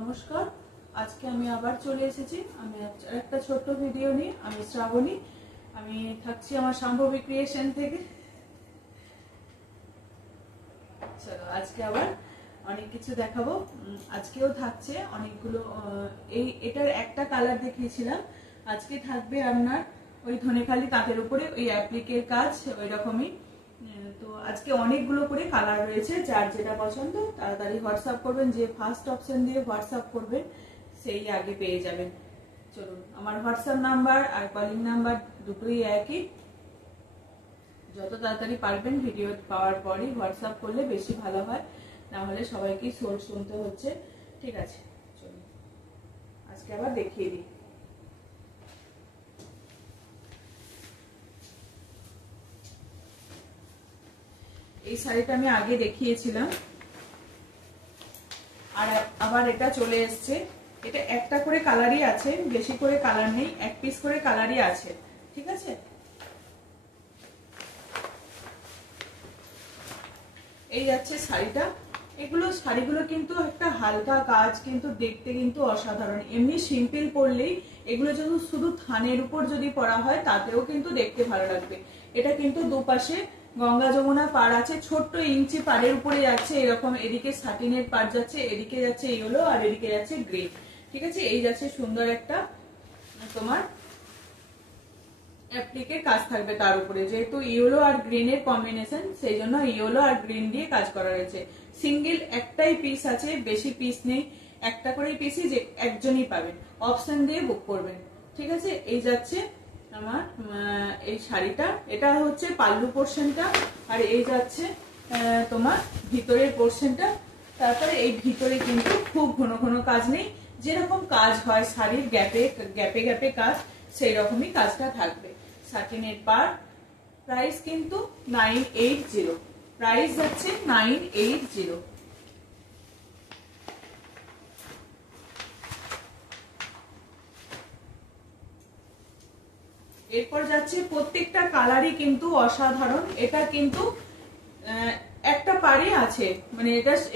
নমস্কার। আজকে আমি আবার চলে এসেছি একটা ছোট্ট ভিডিও নিয়ে। আমি শ্রাবণী, আমি থাকছি আমার শাম্ভবী ক্রিয়েশন থেকে। চলো আজকে আবার অনেক কিছু দেখাবো। আজকেও থাকছে অনেকগুলো। এটার একটা কালার দেখিয়েছিলাম, আজকে থাকবে আপনার ওই ধনেখালি তাঁতের উপরে ওই অ্যাপ্লিকের কাজ ওই রকমই। তো আজকে অনেকগুলো করে কালার রয়েছে, যার যেটা পছন্দ তাড়াতাড়ি হোয়াটসঅ্যাপ করবেন। যে ফার্স্ট অপশন দিয়ে হোয়াটসঅ্যাপ করবেন সেই আগে পেয়ে যাবেন। চলুন, আমার WhatsApp number are calling number দুটোই একই। যত তাড়াতাড়ি পারবেন ভিডিও পাওয়ার পরই হোয়াটসঅ্যাপ করলে বেশি ভালো হয়, না হলে সবাইকেই সোল শুনতে হচ্ছে। ঠিক আছে, চলুন আজকে আবার দেখিয়ে দিই। এই শাড়িটা আমি আগে দেখিয়েছিলাম, আর আবার এটা চলে এসছে। এটা একটা করে কালারই আছে, বেশি করে কালার নেই, এক পিস করে কালারই আছে। ঠিক আছে, এই যাচ্ছে শাড়িটা। শাড়িগুলো কিন্তু একটা হালকা কাজ, কিন্তু দেখতে কিন্তু অসাধারণ। এমনি সিম্পল পরলেই, এগুলো যদি শুধু থানের উপর যদি পরা হয় তাতেও কিন্তু দেখতে ভালো লাগবে। এটা কিন্তু দুপাশে গঙ্গা যমুনা পাড় আছে, ছোট্ট ইঞ্চি পাড়ের উপরে যাচ্ছে এরকম। এদিকে সাটিনের পাড় যাচ্ছে, এদিকে যাচ্ছে ইয়েলো আর এদিকে যাচ্ছে গ্রে। ঠিক আছে, এই যাচ্ছে সুন্দর একটা তোমার অ্যাপ্লিকের কাজ থাকবে তার উপরে। যেহেতু ইয়েলো আর গ্রিনের কম্বিনেশন, সেই জন্য ইয়েলো আর গ্রিন দিয়ে কাজ করা রয়েছে। সিঙ্গেল একটাই পিস আছে, বেশি পিস নেই, একটা করে পিসই যে একজনই পাবেন। অপশন দিয়ে বুক করবেন। ঠিক আছে, এই যাচ্ছে আমার এই শাড়িটা। এটা হচ্ছে পাল্লু পোর্শনটা, আর এই যাচ্ছে তোমার ভিতরের পোর্শনটা। তারপরে এই ভিতরে কিন্তু খুব ঘন ঘন কাজ নেই, যেরকম কাজ হয় শাড়ির গ্যাপে গ্যাপে গ্যাপে কাজ, সেই রকমই কাজটা থাকবে। সাটিনের পার, প্রাইস কিন্তু 980, প্রাইস যাচ্ছে 980। এরপর যাচ্ছে প্রত্যেকটা কালারই কিন্তু অসাধারণ। এটা কিন্তু একটা পাড়ই আছে, মানে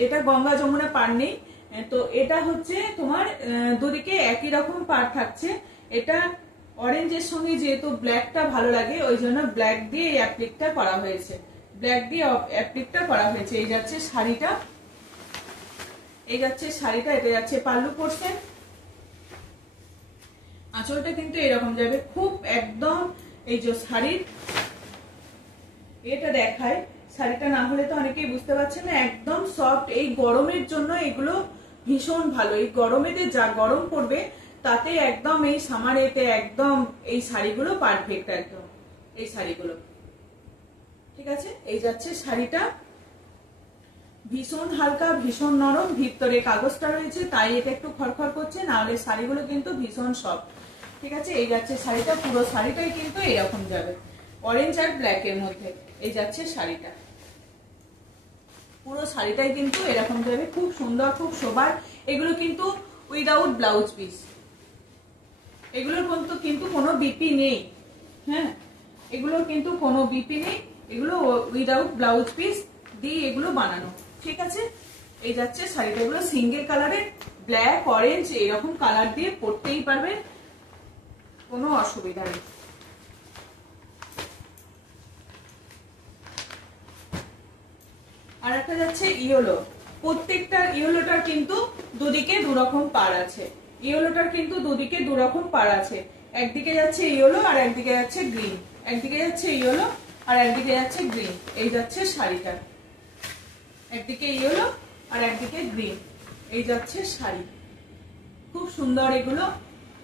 এটা গঙ্গা যমুনা পাড় নেই। তো এটা হচ্ছে তোমার দুদিকে একই রকম পাড় থাকছে। এটা অরেঞ্জের সঙ্গে যেহেতু ব্ল্যাকটা ভালো লাগে, ওই জন্য ব্ল্যাক দিয়ে এই অ্যাপ্লিকটা করা হয়েছে। ব্ল্যাক দিয়ে অ্যাপ্লিকটা করা হয়েছে। এই যাচ্ছে শাড়িটা, এটা যাচ্ছে পাল্লু পোর্শন। আঁচলটা কিন্তু এরকম যাবে, খুব একদম এই যে শাড়ির এটা দেখায়। শাড়িটা না হলে তো অনেকেই বুঝতে পারছেন না, একদম সফট। এই গরমের জন্য এগুলো ভীষণ ভালো। এই গরমেতে যা গরম পড়বে তাতে একদম এই সামারেতে একদম এই শাড়িগুলো পারফেক্ট একদম এই শাড়িগুলো। ঠিক আছে, এই যাচ্ছে শাড়িটা, ভীষণ হালকা, ভীষণ নরম। ভিতরে কাগজটা রয়েছে তাই এটা একটু খড়খড় করছে, না হলে শাড়িগুলো কিন্তু ভীষণ সফট। ঠিক আছে, এই যাচ্ছে শাড়িটা। পুরো শাড়িটাই কিন্তু এরকম যাবে, অরেঞ্জ আর ব্ল্যাক এর মধ্যে। এই যাচ্ছে শাড়িটা, পুরো শাড়িটাই কিন্তু এরকম যাবে, খুব সুন্দর, খুব শোভার। এগুলো কিন্তু উইদাউট ব্লাউজ পিস, এগুলোর কিন্তু কোনো বিপি নেই। হ্যাঁ, এগুলোর কিন্তু কোনো বিপি নেই, এগুলো উইদাউট ব্লাউজ পিস দিয়ে এগুলো বানানো। ঠিক আছে, এই যাচ্ছে শাড়িটা। এগুলো সিঙ্গেল কালারের, ব্ল্যাক অরেঞ্জ এরকম কালার দিয়ে পরতেই পারবেন, কোনো অসুবিধা নেই। আর একটা যাচ্ছে ইয়েলো। প্রত্যেকটা ইয়েলোটার কিন্তু দুদিকে দুরকম পাড় আছে। ইয়েলোটার কিন্তু দুদিকে দুরকম পাড় আছে। একদিকে যাচ্ছে ইয়েলো আর একদিকে যাচ্ছে গ্রিন, একদিকে যাচ্ছে ইয়েলো আর একদিকে যাচ্ছে গ্রিন। এই যাচ্ছে শাড়িটা, একদিকে ইয়েলো আর একদিকে গ্রিন। এই যাচ্ছে শাড়ি, খুব সুন্দর।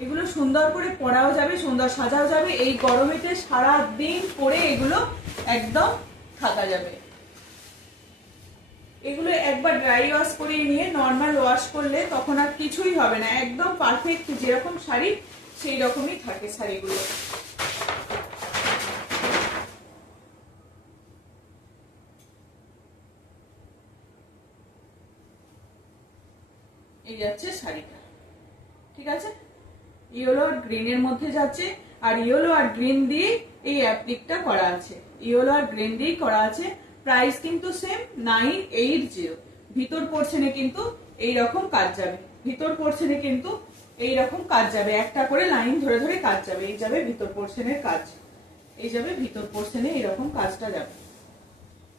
এগুলো সুন্দর করে পরাও যাবে, সুন্দর সাজাও যাবে। এই গরমেতে সারা দিন পরে এগুলো একদম থাকা যাবে। এগুলো একবার ড্রাই ওয়াশ করে নিয়ে নর্মাল ওয়াশ করলে তখন আর কিছুই হবে না, একদম পারফেক্ট যেরকম শাড়ি সেই রকমই থাকে শাড়িগুলো। এই যাচ্ছে শাড়িটা। ঠিক আছে, ইয়েলো আর গ্রিনের মধ্যে যাচ্ছে, আর ইয়েলো আর গ্রিন দিয়ে এই অ্যাপ্লিকটা করা আছে, ইয়েলো আর গ্রিন দিয়ে করা আছে। প্রাইস কিন্তু সেম 980। ভিতর পোর্শনে কিন্তু এইরকম কাজ যাবে। ভিতর পোর্শনে কিন্তু এইরকম কাজ যাবে, একটা করে লাইন ধরে ধরে কাজ যাবে, এই যাবে ভিতর পোর্শনের কাজ, এই যাবে ভিতর পোর্শনে এরকম কাজটা যাবে।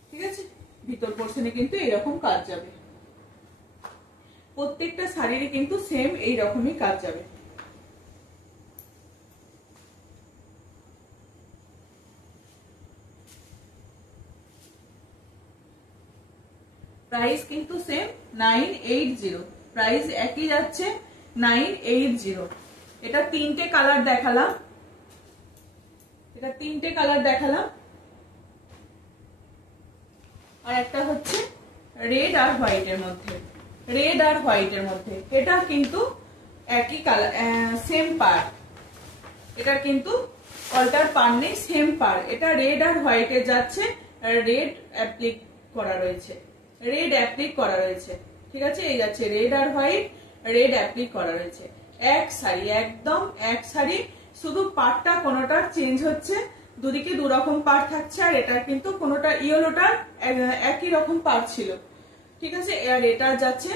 ঠিক আছে, ভিতর পোর্শনে কিন্তু এইরকম কাজ যাবে, প্রত্যেকটা শাড়িরই কিন্তু সেম এইরকমই কাজ যাবে। প্রাইস কিন্তু সেম 980, প্রাইস একই যাচ্ছে 980। এটা তিনটে কালার দেখালাম, এটা তিনটে কালার দেখালাম, আর একটা হচ্ছে রেড আর হোয়াইটের মধ্যে, রেড আর হোয়াইটের মধ্যে। এটা কিন্তু একই কালার, সেম পার, এটা কিন্তু অল্টার পার নেই, সেম পার। এটা রেড আর হোয়াইটে যাচ্ছে, রেড অ্যাপ্লিক করা রয়েছে, রেড অ্যাপ্লিক করা রয়েছে। ঠিক আছে, এই যাচ্ছে রেড আর হোয়াইট, রেড অ্যাপ্লিক করা রয়েছে। এক শাড়ি, একদম এক শাড়ি, শুধু পাড়টা কোনোটার চেঞ্জ হচ্ছে, দুদিকে দু রকম পাড় থাকছে। আর এটা কিন্তু কোনোটা ইয়েলোটার একই রকম পাড় ছিল। ঠিক আছে, আর এটা যাচ্ছে,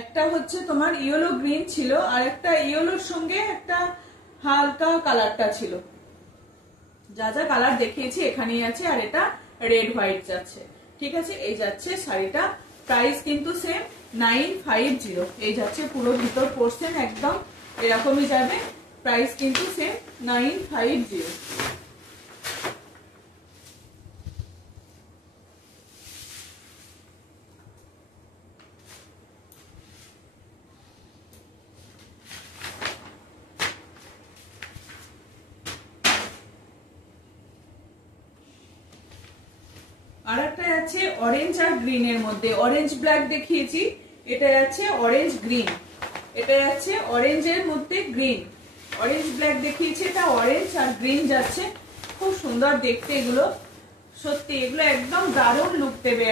একটা হচ্ছে তোমার ইয়েলো গ্রিন ছিল, আর একটা ইয়েলোর সঙ্গে একটা হালকা কালারটা ছিল। যা যা কালার দেখিয়েছি এখানেই আছে, আর এটা রেড হোয়াইট যাচ্ছে। ঠিক আছে, এই যাচ্ছে শাড়িটা, প্রাইস কিন্তু সেম 950। এই যাচ্ছে পুরো ভিতর পোর্শন একদম এরকমই যাবে, প্রাইস কিন্তু সেম 950। আর একটা আছে অরেঞ্জ আর গ্রিন এর মধ্যে, অরেঞ্জ ব্ল্যাক দেখিয়েছি, এটা আছে অরেঞ্জ গ্রিন, এটা আছে অরেঞ্জের মধ্যে গ্রিন। অরেঞ্জ ব্ল্যাক দেখিয়েছি, এটা অরেঞ্জ আর গ্রিন যাচ্ছে। খুব সুন্দর দেখতে এগুলো, সত্যি এগুলো একদম দারুণ লুক দেবে।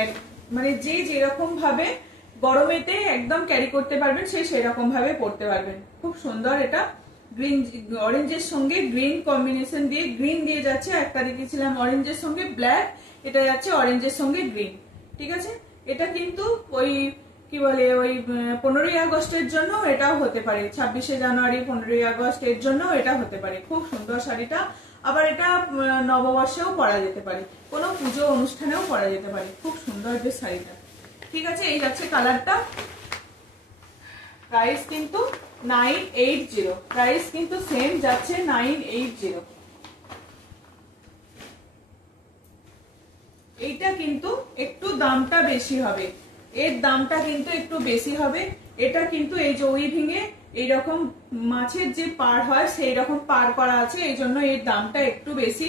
মানে যে যেরকম ভাবে গরমেতে একদম ক্যারি করতে পারবেন, সে সেরকম ভাবে পরতে পারবেন। খুব সুন্দর। এটা গ্রিন, অরেঞ্জের সঙ্গে গ্রিন কম্বিনেশন দিয়ে, গ্রিন দিয়ে যাচ্ছে। একটা দেখেছিলাম অরেঞ্জের সঙ্গে ব্ল্যাক, এটা যাচ্ছে অরেঞ্জের সঙ্গে গ্রিন। ঠিক আছে, এটা কিন্তু ওই কি বলে, ওই 15ই আগস্টের জন্য এটাও হতে পারে, 26শে জানুয়ারি 15ই আগস্ট এর জন্য এটা হতে পারে। খুব সুন্দর শাড়িটা। আবার এটা নববর্ষেও পরা যেতে পারে, কোনো পুজো অনুষ্ঠানেও পরা যেতে পারে। খুব সুন্দর যে শাড়িটা। ঠিক আছে, এই যাচ্ছে কালারটা, প্রাইস কিন্তু 980, প্রাইস কিন্তু সেম যাচ্ছে 980। এইটা কিন্তু একটু দামটা বেশি হবে, এর দামটা কিন্তু একটু বেশি হবে। এটা কিন্তু এই যে উইভিং এ এইরকম মাছের যে পার হয় সেই রকম পার করা আছে, এই জন্য এর দামটা একটু বেশি।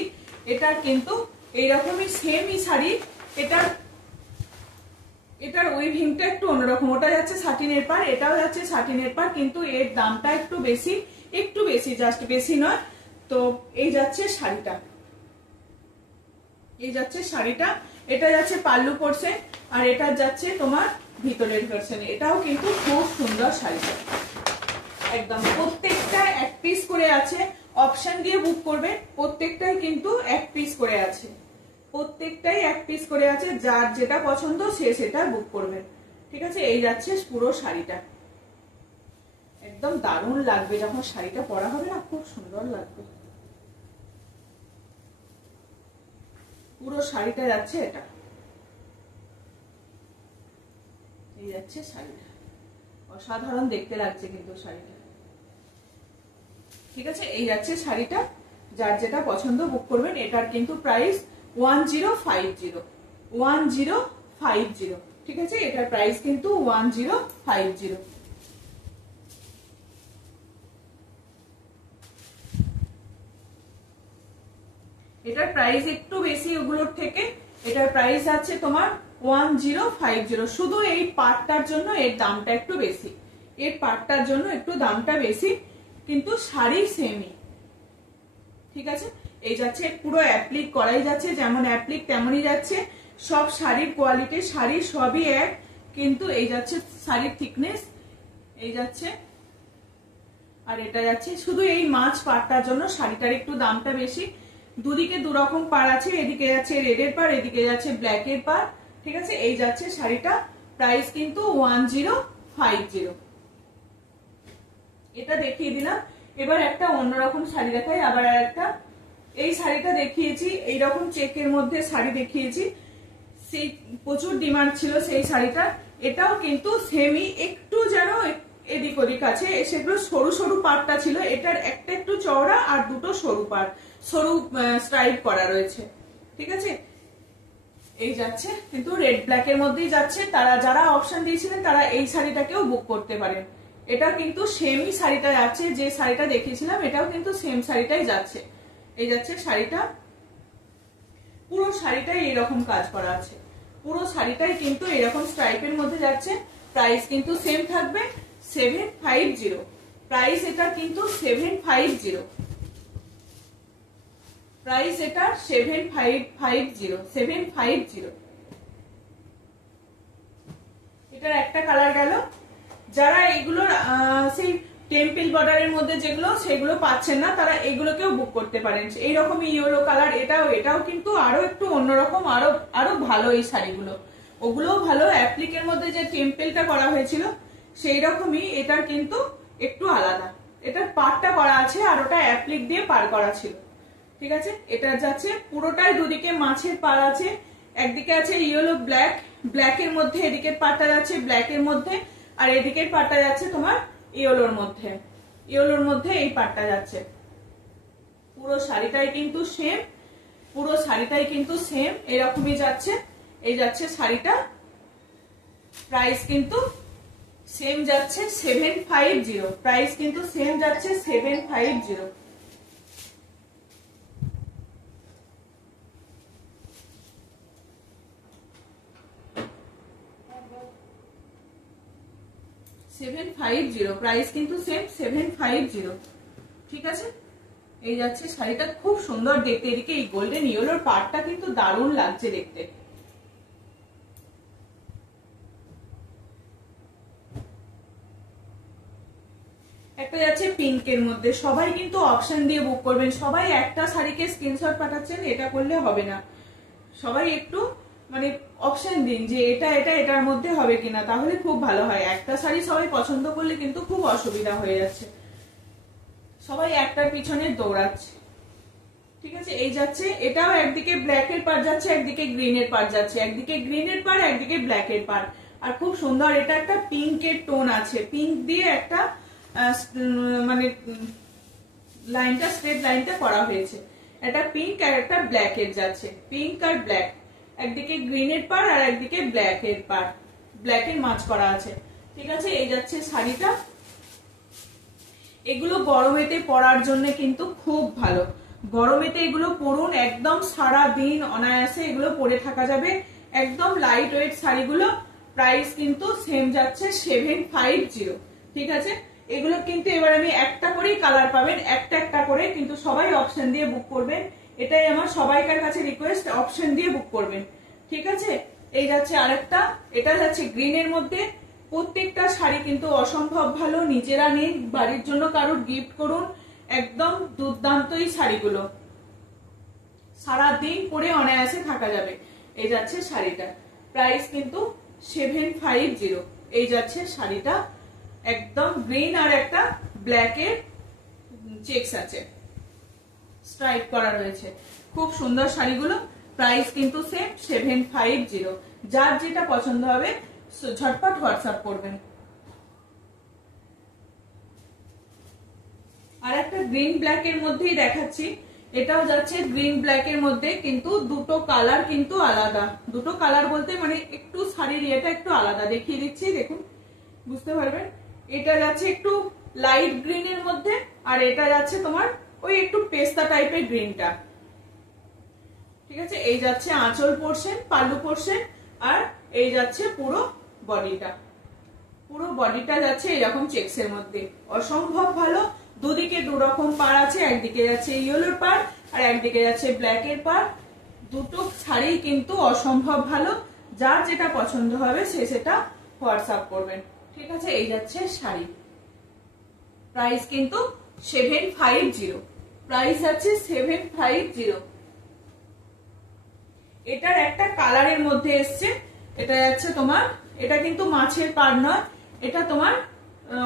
এটা কিন্তু এইরকমই সেমই শাড়ি, এটার উইভিংটা একটু অন্যরকম। ওটা যাচ্ছে সাটিনের পার, এটাও যাচ্ছে সাটিনের পার, কিন্তু এর দামটা একটু বেশি, একটু বেশি, জাস্ট বেশি নয়। তো এই যাচ্ছে শাড়িটা, এই যাচ্ছে শাড়িটা, এটা যাচ্ছে পাল্লু পোর্শন, আর এটা যাচ্ছে তোমার ভিতরের পোর্শন। এটাও কিন্তু খুব সুন্দর শাড়িটা, একদম প্রত্যেকটা এক পিস করে আছে। অপশন দিয়ে বুক করবে, প্রত্যেকটাই কিন্তু এক পিস করে আছে, প্রত্যেকটাই এক পিস করে আছে। যার যেটা পছন্দ সে সেটা বুক করবে। ঠিক আছে, এই যাচ্ছে পুরো শাড়িটা, একদম দারুণ লাগবে যখন শাড়িটা পরা হবে না, খুব সুন্দর লাগবে। পুরো শাড়িটা যাচ্ছে এটা, এই যাচ্ছে শাড়িটা, অসাধারণ দেখতে লাগছে কিন্তু শাড়িটা। ঠিক আছে, এই যাচ্ছে শাড়িটা, যার যেটা পছন্দ বুক করবেন। এটার কিন্তু প্রাইস 1050, 1050। ঠিক আছে, এটার প্রাইস কিন্তু 1050। এটার প্রাইস একটু বেশি ওগুলোর থেকে, এটার প্রাইস আছে তোমার 1050। শুধু এই পাটটার জন্য এর দামটা একটু বেশি, এর পাটটার জন্য একটু দামটা বেশি, কিন্তু শাড়ি সেমই। ঠিক আছে, এই যাচ্ছে পুরো অ্যাপ্লিক করাই যাচ্ছে, যেমন অ্যাপ্লিক তেমনই যাচ্ছে। সব শাড়ির কোয়ালিটি, শাড়ি সবই এক, কিন্তু এই যাচ্ছে শাড়ির থিকনেস, এই যাচ্ছে। আর এটা যাচ্ছে শুধু এই মাছ পাটটার জন্য শাড়িটার একটু দামটা বেশি। দুদিকে দু রকম পার আছে, এদিকে যাচ্ছে রেডের পার, এদিকে যাচ্ছে ব্ল্যাকের পার। ঠিক আছে, এই যাচ্ছে শাড়িটা, প্রাইস কিন্তু 750। এটা দেখিয়ে দিলাম। এবার একটা অন্যরকম শাড়ি দেখাই, আবার একটা। এই শাড়িটা দেখিয়েছি, এইরকম চেকের মধ্যে শাড়ি দেখিয়েছি, সেই প্রচুর ডিমান্ড ছিল সেই শাড়িটা। এটাও কিন্তু সেমি একটু যেন এদিক ওদিক আছে, সেগুলো সরু সরু পাড়টা ছিল, এটার একটা একটু চওড়া আর দুটো সরু পাড়, সরু স্ট্রাইপ করা রয়েছে। ঠিক আছে, এই যাচ্ছে কিন্তু রেড ব্ল্যাক এর মধ্যেই যাচ্ছে। তারা যারা অপশন দিয়েছিলেন তারা এই শাড়িটাকেও বুক করতে পারেন। এটা কিন্তু সেমই শাড়িটা যাচ্ছে, যে শাড়িটা দেখিয়েছিলাম এটাও কিন্তু সেম শাড়িটাই যাচ্ছে। এই যাচ্ছে শাড়িটা, পুরো শাড়িটাই এরকম কাজ করা আছে, পুরো শাড়িটাই কিন্তু এরকম স্ট্রাইপের মধ্যে যাচ্ছে। প্রাইস কিন্তু সেম থাকবে 750। প্রাইস এটা কিন্তু 750, প্রাইস এটা 750। এটার একটা কালার গেল। যারা এগুলোর সেই টেম্পল বর্ডারের মধ্যে যেগুলো সেগুলো পাচ্ছেন না, তারা এগুলোকেও বুক করতে পারেন। এইরকমই ইয়েলো কালার, এটাও কিন্তু আরো একটু অন্যরকম, আরো ভালো এই শাড়িগুলো। ওগুলোও ভালো, অ্যাপ্লিকের মধ্যে যে টেম্পলটা করা হয়েছিল সেই রকমই, এটার কিন্তু একটু আলাদা। এটার পাড়টা করা আছে আর ওটা অ্যাপ্লিক দিয়ে পার করা ছিল। ঠিক আছে, এটা যাচ্ছে পুরোটাই দুদিকে মাছের পাড় আছে, একদিকে আছে ইয়েলো ব্ল্যাক, ব্ল্যাকের মধ্যে এদিকের পাড়টা যাচ্ছে ব্ল্যাকের মধ্যে, আর এদিকের পাড়টা যাচ্ছে তোমার ইয়েলোর মধ্যে, ইয়েলোর মধ্যে এই পাড়টা যাচ্ছে। পুরো শাড়িটাই কিন্তু সেম, পুরো শাড়িটাই কিন্তু সেম এরকমই যাচ্ছে। এই যাচ্ছে শাড়িটা, প্রাইস কিন্তু সেম যাচ্ছে 750। প্রাইস কিন্তু সেম যাচ্ছে 750। প্রাইস কিন্তু সেম 750। ঠিক আছে, এই যাচ্ছে শাড়িটা, খুব সুন্দর দেখতে। এদিকে এই গোল্ডেন ইয়েলোর পাড়টা কিন্তু দারুণ লাগছে দেখতে। একটা যাচ্ছে পিঙ্কের মধ্যে। সবাই কিন্তু অপশন দিয়ে বুক করবেন, সবাই একটা শাড়িকে স্ক্রিনশট পাঠাচ্ছেন, এটা করলে হবে না। সবাই একটু মানে অপশন দিন যে এটার মধ্যে হবে কিনা, তাহলে খুব ভালো হয়। একটা শাড়ি সবাই পছন্দ করলে কিন্তু খুব অসুবিধা হয়ে যাচ্ছে, সবাই একটার পিছনে দৌড়াচ্ছে। ঠিক আছে, এই যাচ্ছে, এটাও একদিকে ব্ল্যাকের পার যাচ্ছে, একদিকে গ্রিনের পার যাচ্ছে, একদিকে গ্রিনের পার একদিকে ব্ল্যাকের পার। আর খুব সুন্দর, এটা একটা পিঙ্কের টোন আছে, পিঙ্ক দিয়ে একটা মানে লাইনটা, স্ট্রেট লাইনটা করা হয়েছে। একটা পিঙ্ক আর একটা ব্ল্যাকের যাচ্ছে, পিঙ্ক আর ব্ল্যাক, একদিকে গ্রিনের পার আর একদিকে ব্ল্যাকের পার, ব্ল্যাকের মাঝ করা আছে। ঠিক আছে, এই যাচ্ছে শাড়িটা। এগুলো গরমেতে পরার জন্য কিন্তু খুব ভালো, গরমেতে এগুলো পরুন, একদম সারা দিন অনায়াসে এগুলো পরে থাকা যাবে, একদম লাইট ওয়েট শাড়িগুলো। প্রাইস কিন্তু সেম যাচ্ছে 750। ঠিক আছে, এগুলো কিন্তু এবার আমি একটা করেই কালার পাবেন, একটা একটা করে, কিন্তু সবাই অপশন দিয়ে বুক করবেন, এটাই আমার সবাইকার কাছে রিকোয়েস্ট, অপশন দিয়ে বুক করবেন। ঠিক আছে, এই যাচ্ছে আরেকটা, এটা যাচ্ছে গ্রিনের মধ্যে। প্রত্যেকটা শাড়ি কিন্তু অসম্ভব ভালো, নিজেরা নিন, বাড়ির জন্য কারোর গিফট করুন, একদম দুর্দান্ত এই শাড়িগুলো, সারাদিন পরে অনায়াসে থাকা যাবে। এই যাচ্ছে শাড়িটা, প্রাইস কিন্তু 750। এই যাচ্ছে শাড়িটা, একদম গ্রিন আর একটা ব্ল্যাকের চেকস আছে, স্ট্রাইপ করা রয়েছে, খুব সুন্দর শাড়িগুলো। প্রাইস কিন্তু সেম 750। যার যেটা পছন্দ হবে ঝটপট হোয়াটসঅ্যাপ করবেন। আর একটা গ্রিন ব্ল্যাক এর মধ্যেই দেখাচ্ছি, এটাও যাচ্ছে গ্রিন ব্ল্যাক এর মধ্যে, কিন্তু দুটো কালার কিন্তু আলাদা। দুটো কালার বলতে মানে একটু শাড়ির ইয়েটা একটু আলাদা, দেখিয়ে দিচ্ছি, দেখুন বুঝতে পারবেন। এটা যাচ্ছে একটু লাইট গ্রিন এর মধ্যে, আর এটা যাচ্ছে তোমার ওই একটু পেস্তা টাইপের গ্রিনটা। ঠিক আছে, এই যাচ্ছে আঁচল পোর্শন, পাল্লু পোর্শন, আর এই যাচ্ছে পুরো বডিটা, পুরো বডিটা যাচ্ছে এরকম চেকস এর মধ্যে, অসম্ভব ভালো। দুদিকে দু রকম পার আছে, একদিকে যাচ্ছে ইয়েলোর পার আর একদিকে যাচ্ছে ব্ল্যাকের পার। দুটো শাড়ি কিন্তু অসম্ভব ভালো, যার যেটা পছন্দ হবে সে সেটা হোয়াটসঅ্যাপ করবেন। ঠিক আছে, এই যাচ্ছে শাড়ি, প্রাইস কিন্তু 750। প্রাইস আছে 750। এটার একটা কালারের মধ্যে এসছে, এটা যাচ্ছে তোমার, এটা কিন্তু মাছের পাড় নয়, এটা তোমার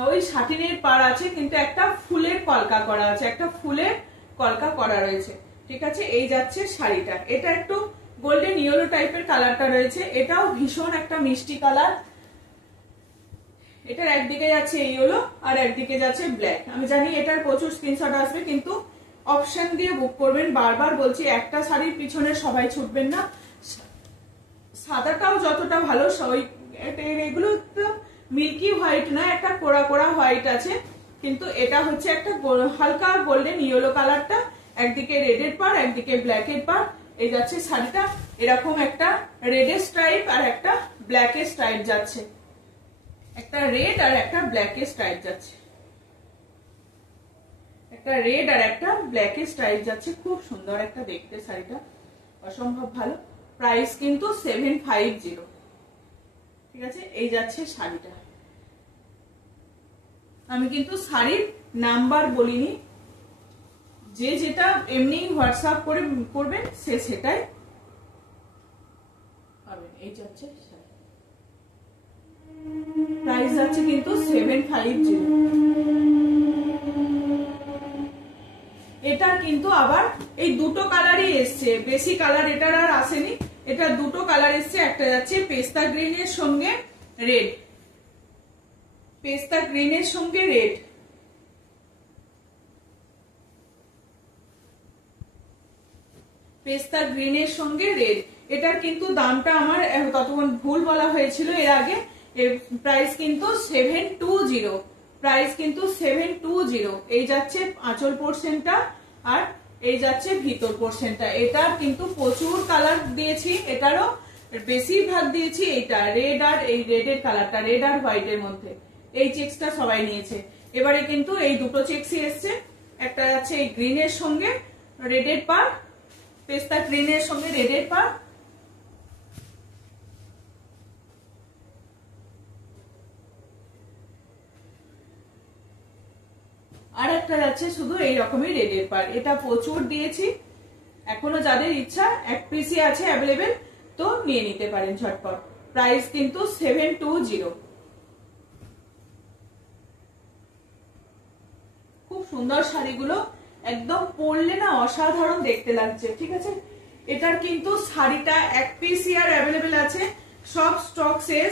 ওই সাটিনের পাড় আছে, কিন্তু একটা ফুলের কলকা করা আছে, একটা ফুলের কলকা করা রয়েছে। ঠিক আছে, এই যাচ্ছে শাড়িটা। এটা একটু গোল্ডেন ইয়েলো টাইপের কালারটা রয়েছে, এটাও ভীষণ একটা মিষ্টি কালার। এটার একদিকে যাচ্ছে ইয়েলো আর একদিকে যাচ্ছে ব্ল্যাক। আমি জানি এটার প্রচুর স্ক্রিনশট আসবে, কিন্তু অপশন দিয়ে বুক করবেন। বারবার বলছি, একটা শাড়ির পিছনে সবাই ছুটবেন না। সাদাটাও যতটা ভালো, এগুলো মিল্কি হোয়াইট না, একটা কোড়া কোড়া হোয়াইট আছে, কিন্তু এটা হচ্ছে একটা হালকা গোল্ডেন ইয়েলো কালারটা। একদিকে রেডের পাড়, একদিকে ব্ল্যাকের পাড়। এই যাচ্ছে শাড়িটা, এরকম একটা রেডের স্ট্রাইপ আর একটা ব্ল্যাকের স্ট্রাইপ যাচ্ছে, একটা রেড আর একটা ব্ল্যাকের স্ট্রাইপ যাচ্ছে, একটা রেড আর একটা ব্ল্যাকের স্ট্রাইপ যাচ্ছে। খুব সুন্দর একটা দেখতে শাড়িটা, অসম্ভব ভালো। প্রাইস কিন্তু 750। ঠিক আছে, এই যাচ্ছে শাড়িটা। আমি কিন্তু শাড়ির নাম্বার বলিনি, যে যেটা এমনি হোয়াটসঅ্যাপ করে করবেন সে সেটাই পাবেন। এই যাচ্ছে শাড়ি, প্রাইস যাচ্ছে কিন্তু 750। এটা কিন্তু আবার এই দুটো কালারই এসছে, বেশি কালার এটার আর আসেনি। এটা দুটো কালার এসছে, একটা যাচ্ছে পেস্তা গ্রিনের সঙ্গে রেড, পেস্তা গ্রিনের সঙ্গে রেড। পেস্তা গ্রিনের সঙ্গে রেড। এটার কিন্তু দামটা আমার ততক্ষণ ভুল বলা হয়েছিল এর আগে। প্রাইস কিন্তু 720, প্রাইস কিন্তু 720। এই যাচ্ছে আঁচল পোর্শনটা আর এই যাচ্ছে ভিতর পোর্শনটা। এটার কিন্তু প্রচুর কালার দিয়েছি, এটারও বেশিরভাগ দিয়েছি এইটা রেড আর এই রেডের কালারটা, রেড আর হোয়াইটের মধ্যে। এই চেক্সটা সবাই নিয়েছে। এবারে কিন্তু এই দুটো চেক্সই এসছে, একটা যাচ্ছে এই গ্রিনের সঙ্গে রেডের পার, পেস্তা গ্রিনের সঙ্গে রেডের পার, আর একটা যাচ্ছে শুধু এই রকমই রেডের পার। এটা প্রচুর দিয়েছি, এখনো যাদের ইচ্ছা এক পিসই আছে অ্যাভেলেবেল, তো নিয়ে নিতে পারেন ঝটপট। প্রাইস কিন্তু 720। খুব সুন্দর শাড়িগুলো, একদম পরলে না অসাধারণ দেখতে লাগছে। ঠিক আছে, এটার কিন্তু শাড়িটা এক পিসই আর অ্যাভেলেবেল আছে, সব স্টক শেষ।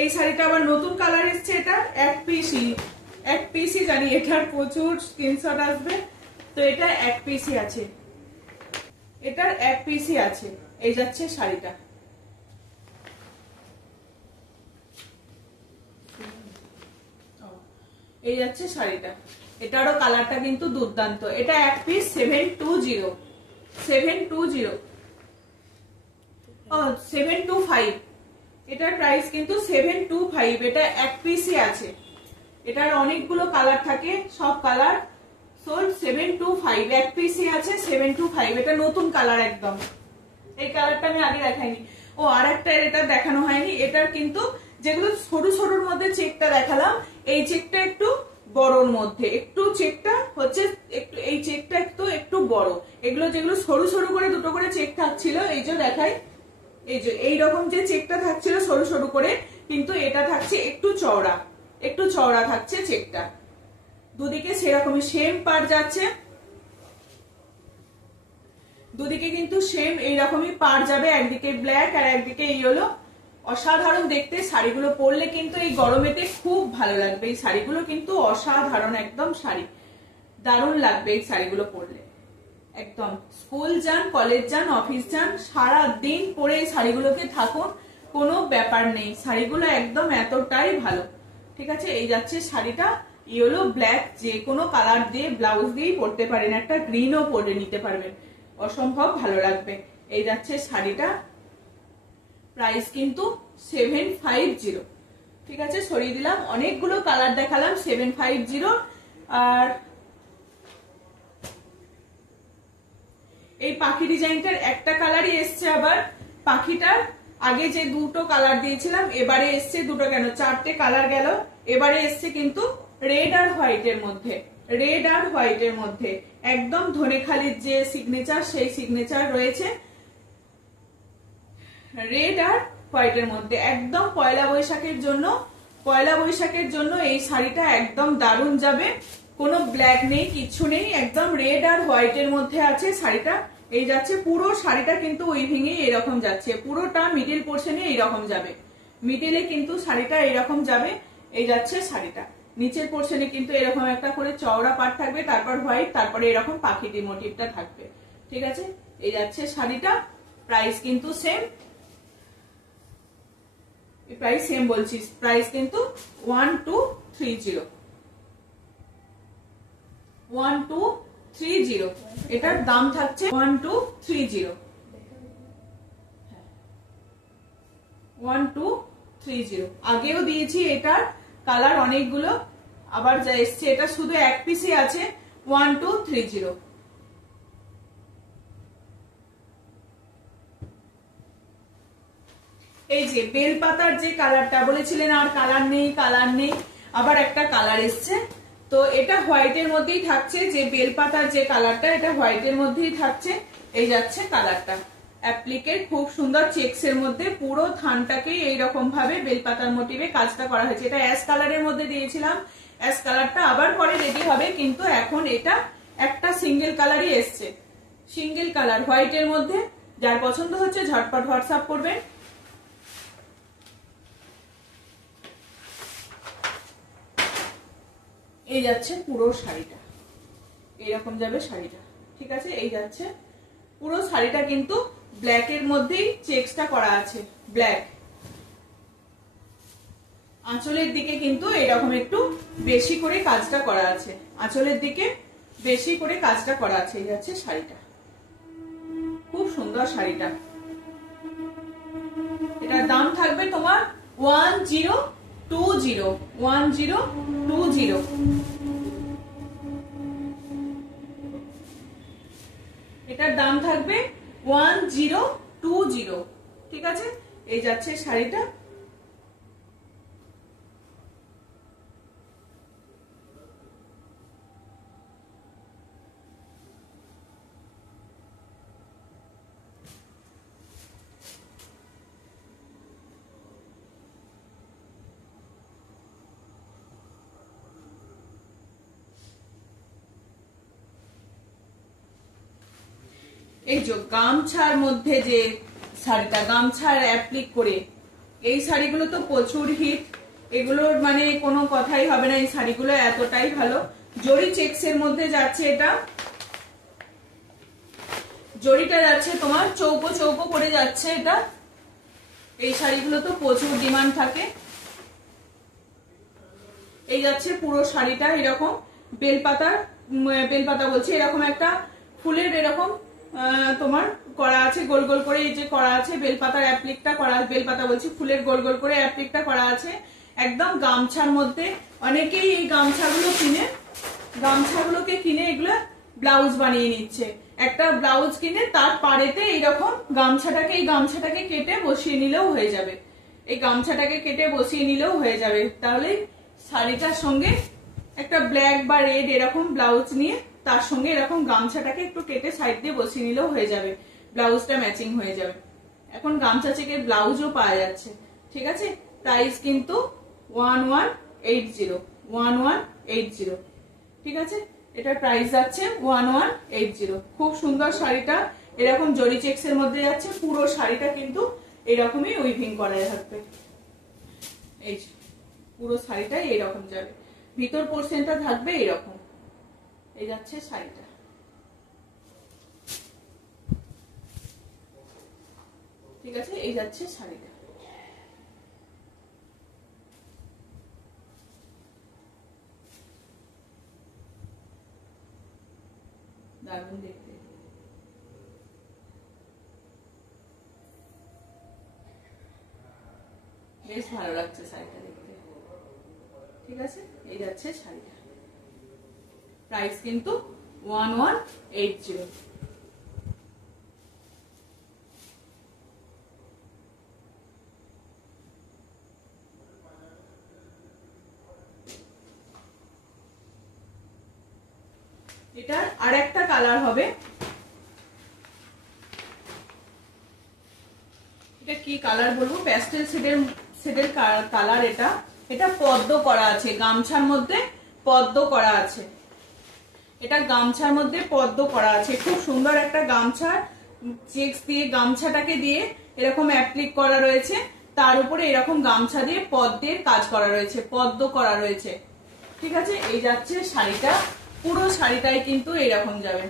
এই শাড়িটা আবার নতুন কালার এসছে, এটা এক পিসই জানি, এটার প্রচুর স্ক্রিনশট আসবে। তো এটা এক পিসই আছে, এটার এক পিসই আছে। এই যাচ্ছে শাড়িটা, এই যাচ্ছে শাড়িটা। এটারও কালারটা কিন্তু দুর্দান্ত। এটা এক পিস 720, 725। এটার প্রাইস কিন্তু 725। এটা এক পিসই আছে, এটার অনেকগুলো কালার থাকে, সব কালার সোল্ড 725। এক পিসই আছে 725। এটা নতুন কালার একদম, এই কালারটা আমি আগে দেখাইনি। ও আর একটা এটা দেখানো হয়নি, এটার কিন্তু যেগুলো সরু সরুর মধ্যে চেকটা দেখালাম, এই চেকটা একটু বড়র মধ্যে, একটু চেকটা হচ্ছে একটু, এই চেকটা একটু বড়। এগুলো যেগুলো সরু সরু করে দুটো করে চেক থাকছিল, এই যে দেখাই, এই যে এইরকম যে চেকটা থাকছিল সরু সরু করে, কিন্তু এটা থাকছে একটু চওড়া, একটু চওড়া থাকছে চেকটা। দুদিকে সেরকমই সেম পার যাচ্ছে, দুদিকে কিন্তু সেম এইরকমই পার যাবে, একদিকে ব্ল্যাক আর একদিকে ইয়েলো। অসাধারণ দেখতে শাড়িগুলো, পরলে কিন্তু এই গরমেতে খুব ভালো লাগবে। এই শাড়িগুলো কিন্তু অসাধারণ একদম শাড়ি, দারুণ লাগবে এই শাড়িগুলো পরলে। একদম স্কুল যান, কলেজ যান, অফিস যান, সারা দিন পরে এই শাড়িগুলোকে থাকুন, কোনো ব্যাপার নেই। শাড়িগুলো একদম এতটাই ভালো। ঠিক আছে, এই যাচ্ছে শাড়িটা। ইয়েলো ব্ল্যাক যে কোনো কালার দিয়ে ব্লাউজ দিয়েই পরতে পারেন, একটা গ্রিনও পরে নিতে পারবেন, অসম্ভব ভালো লাগবে। এই যাচ্ছে শাড়িটা, প্রাইস কিন্তু 750। ঠিক আছে, সরিয়ে দিলাম, অনেকগুলো কালার দেখালাম 750। আর এই পাখি ডিজাইনটার একটা কালারই এসছে, আবার পাখিটার আগে যে দুটো কালার দিয়েছিলাম এবারে এসছে দুটো, কেন চারটে কালার গেল। এবারে এসছে কিন্তু রেড আর হোয়াইটের মধ্যে, রেড আর হোয়াইটের মধ্যে একদম ধনেখালির যে সিগনেচার সেই সিগনেচার রয়েছে, রেড আর হোয়াইটের মধ্যে। একদম পয়লা বৈশাখের জন্য পয়লা বৈশাখের জন্য এই শাড়িটা একদম দারুণ যাবে। কোনো ব্ল্যাক নেই, কিছু নেই, একদম রেড আর হোয়াইটের মধ্যে আছে শাড়িটা। এই যাচ্ছে পুরো শাড়িটা কিন্তু উইভিং এ এরকম যাচ্ছে, পুরোটা মিডিল পোর্শনে এইরকম যাবে, মিডিলে কিন্তু শাড়িটা এরকম যাবে। এই যাচ্ছে শাড়িটা, নিচের পোর্শনে কিন্তু এরকম একটা করে চওড়া পাট থাকবে, তারপর হোয়াইট, তারপরে এরকম পাখিটি মোটিভটা থাকবে। ঠিক আছে, এই যাচ্ছে শাড়িটা। প্রাইস কিন্তু সেম, প্রাইস সেম বলছি, প্রাইস কিন্তু 1230 1230। এটার দাম থাকছে 1230 1230। আগেও দিয়েছি এটার কালার অনেকগুলো, আবার যা এসছে এটা শুধু এক পিসই আছে 1230। এই যে বেলপাতার যে কালারটা বলেছিলেন আর কালার নেই, কালার নেই, আবার একটা কালার এসছে। তো এটা হোয়াইটের মধ্যেই থাকছে, যে বেলপাতার যে কালারটা এটা হোয়াইটের মধ্যেই থাকছে। এই যাচ্ছে কালারটা, অ্যাপ্লিকের খুব সুন্দর চেক্সের মধ্যে পুরো থানটাকে এইরকম ভাবে বেলপাতার মোটিভে কাজটা করা হয়েছে। এটা অ্যাশ কালারের মধ্যে দিয়েছিলাম, অ্যাশ কালারটা আবার পরে রেডি হবে, কিন্তু এখন এটা একটা সিঙ্গেল কালারই এসছে, সিঙ্গেল কালার হোয়াইটের মধ্যে। যার পছন্দ হচ্ছে ঝটপট হোয়াটসঅ্যাপ করবেন। এই যাচ্ছে পুরো শাড়িটা, এইরকম যাবে শাড়িটা। ঠিক আছে, এই যাচ্ছে পুরো শাড়িটা, কিন্তু ব্ল্যাক এর মধ্যেই চেক্সটা করা আছে, ব্ল্যাক। আঁচলের দিকে কিন্তু এরকম একটু বেশি করে কাজটা করা আছে, আঁচলের দিকে বেশি করে কাজটা করা আছে। এই যাচ্ছে শাড়িটা, খুব সুন্দর শাড়িটা। এটার দাম থাকবে তোমার 1020। এটার দাম থাকবে 1020। ঠিক আছে, এই যাচ্ছে শাড়িটা। এই যে গামছার মধ্যে যে শাড়িটা, গামছার অ্যাপ্লিক করে, এই শাড়িগুলো তো প্রচুর হিট, এগুলোর মানে কোনো কথাই হবে না, এই শাড়িগুলো এতটাই ভালো। জরি চেক্সের মধ্যে যাচ্ছে, এটা জরিটা যাচ্ছে তোমার চৌকো চৌকো করে যাচ্ছে এটা। এই শাড়িগুলো তো প্রচুর ডিমান্ড থাকে। এই যাচ্ছে পুরো শাড়িটা এরকম বেলপাতা বলছি, এরকম একটা ফুলের এরকম তোমার করা আছে, গোল গোল করে এই যে করা আছে বেলপাতার অ্যাপ্লিকটা করা, বেলপাতা বলছি ফুলের গোল গোল করে অ্যাপ্লিকটা করা আছে একদম গামছার মধ্যে। অনেকেই এই গামছাগুলোকে কিনে এগুলো ব্লাউজ বানিয়ে নিচ্ছে। একটা ব্লাউজ কিনে তার পাড়েতে এইরকম গামছাটাকে কেটে বসিয়ে নিলেও হয়ে যাবে, এই গামছাটাকে কেটে বসিয়ে নিলেও হয়ে যাবে। তাহলে শাড়িটার সঙ্গে একটা ব্ল্যাক বা রেড এরকম ব্লাউজ নিয়ে তার সঙ্গে এরকম গামছাটাকে একটু কেটে সাইড দিয়ে বসিয়ে নিলেও হয়ে যাবে, ব্লাউজটা ম্যাচিং হয়ে যাবে। এখন গামছা চেকের ব্লাউজও পাওয়া যাচ্ছে। ঠিক আছে, প্রাইস কিন্তু 1180। ঠিক আছে, এটার প্রাইস যাচ্ছে 1180। খুব সুন্দর শাড়িটা, এরকম জরি চেক্স এর মধ্যে যাচ্ছে, পুরো শাড়িটা কিন্তু এরকমই উইভিং করা থাকবে। এই পুরো শাড়িটাই এরকম যাবে, ভিতর পোর্শনটা থাকবে এরকম। এই যাচ্ছে শাড়িটা। ঠিক আছে, এই যাচ্ছে শাড়িটা। দারুণ দেখতে, বেশ ভালো লাগছে শাড়িটা দেখতে। ঠিক আছে, এই যাচ্ছে শাড়িটা, প্রাইস কিন্তু 1180। এটার আরেকটা কালার হবে, এটা কি কালার বলবো, প্যাস্টেল শেডের কালার এটা। এটা পদ্ম করা আছে, গামছার মধ্যে পদ্ম করা আছে, এটা গামছার মধ্যে পদ্ম করা আছে। খুব সুন্দর একটা গামছা, চেক্স দিয়ে গামছাটাকে দিয়ে এরকম অ্যাপ্লিক করা রয়েছে, তার উপরে এরকম গামছা দিয়ে পদ্মের কাজ করা রয়েছে, পদ্ম করা রয়েছে। ঠিক আছে, এই যাচ্ছে শাড়িটা, পুরো শাড়িটাই কিন্তু এরকম যাবে।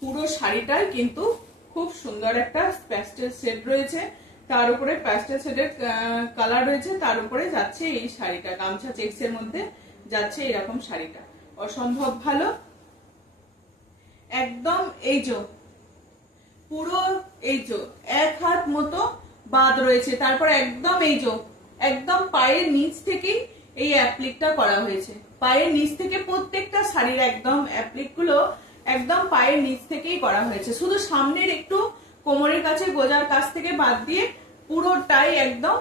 পুরো শাড়িটাই কিন্তু খুব সুন্দর একটা প্যাস্টেল শেড রয়েছে, তার উপরে প্যাস্টেল শেডের কালার রয়েছে, তার উপরে যাচ্ছে এই শাড়িটা, গামছা চেক্সের মধ্যে যাচ্ছে এরকম শাড়িটা, অসম্ভব ভালো একদম। এই যে পুরো এই যে এক হাত মতো বাদ রয়েছে, তারপর একদম এই যে একদম পায়ের নিচ থেকেই এই অ্যাপ্লিকটা করা হয়েছে, পায়ের নিচ থেকে প্রত্যেকটা শাড়ির একদম অ্যাপ্লিক গুলো একদম পায়ের নিচ থেকেই করা হয়েছে, শুধু সামনের একটু কোমরের কাছে গোজার কাছ থেকে বাদ দিয়ে পুরোটাই একদম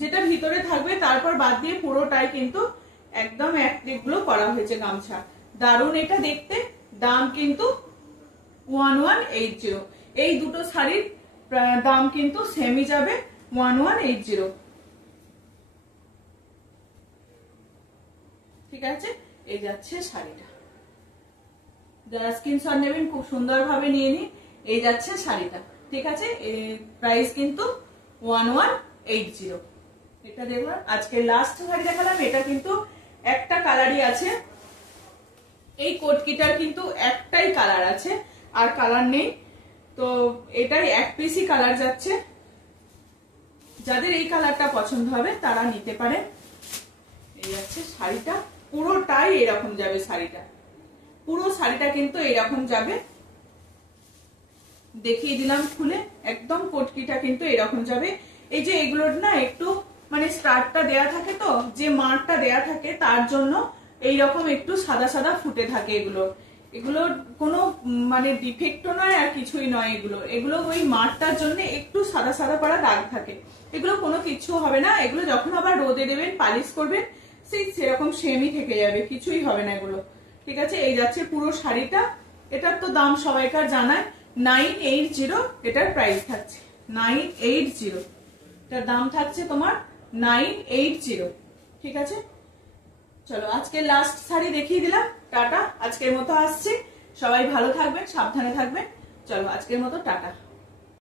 যেটা ভিতরে থাকবে তারপর বাদ দিয়ে পুরোটাই কিন্তু একদম অ্যাপ্লিক গুলো করা হয়েছে গামছা। দারুণ এটা দেখতে। দাম কিন্তু 1180। এই দুটো শাড়ির দাম কিন্তু সেমই যাবে 1180। ঠিক আছে, এই যাচ্ছে শাড়িটা, যারা স্ক্রিনশট নেবেন খুব সুন্দরভাবে নিয়ে নিন। এই যাচ্ছে শাড়িটা। ঠিক আছে, প্রাইস কিন্তু 1180। এটা দেখলাম আজকে লাস্ট শাড়ি দেখালাম, এটা কিন্তু একটা কালারই আছে, এই কোটকিটার কিন্তু একটাই কালার আছে আর কালার নেই, তো এটাই এক পিসই কালার যাচ্ছে। যাদের এই কালারটা পছন্দ হবে তারা নিতে পারে। এই যাচ্ছে শাড়িটা, পুরোটাই এরকম যাবে শাড়িটা, পুরো শাড়িটা কিন্তু এরকম যাবে। দেখিয়ে দিলাম খুলে, একদম কোটকিটা কিন্তু এরকম যাবে। এই যে এগুলোর না একটু মানে স্টার্টটা দেয়া থাকে, তো যে মারটা দেয়া থাকে তার জন্য এইরকম একটু সাদা সাদা ফুটে থাকে। এগুলো কোনো মানে ডিফেক্টও নয় আর কিছুই নয়, এগুলো ওই মারটার জন্য একটু সাদা সাদা পাড়া দাগ থাকে, এগুলো কোনো কিছু হবে না। এগুলো যখন আবার রোদে দেবেন পালিশ করবেন সেরকম সেমই থেকে যাবে, কিছুই হবে না এগুলো। ঠিক আছে, এই যাচ্ছে পুরো শাড়িটা। এটার তো দাম সবাইকার জানায় 980, এটার প্রাইস থাকছে 980, এটার দাম থাকছে তোমার 980। ঠিক আছে, চলো আজকে লাস্ট শাড়ি দেখিয়ে দিলাম। টাটা, আজকের মতো আসছি, সবাই ভালো থাকবেন, সাবধানে থাকবেন। চলো আজকের মতো টাটা।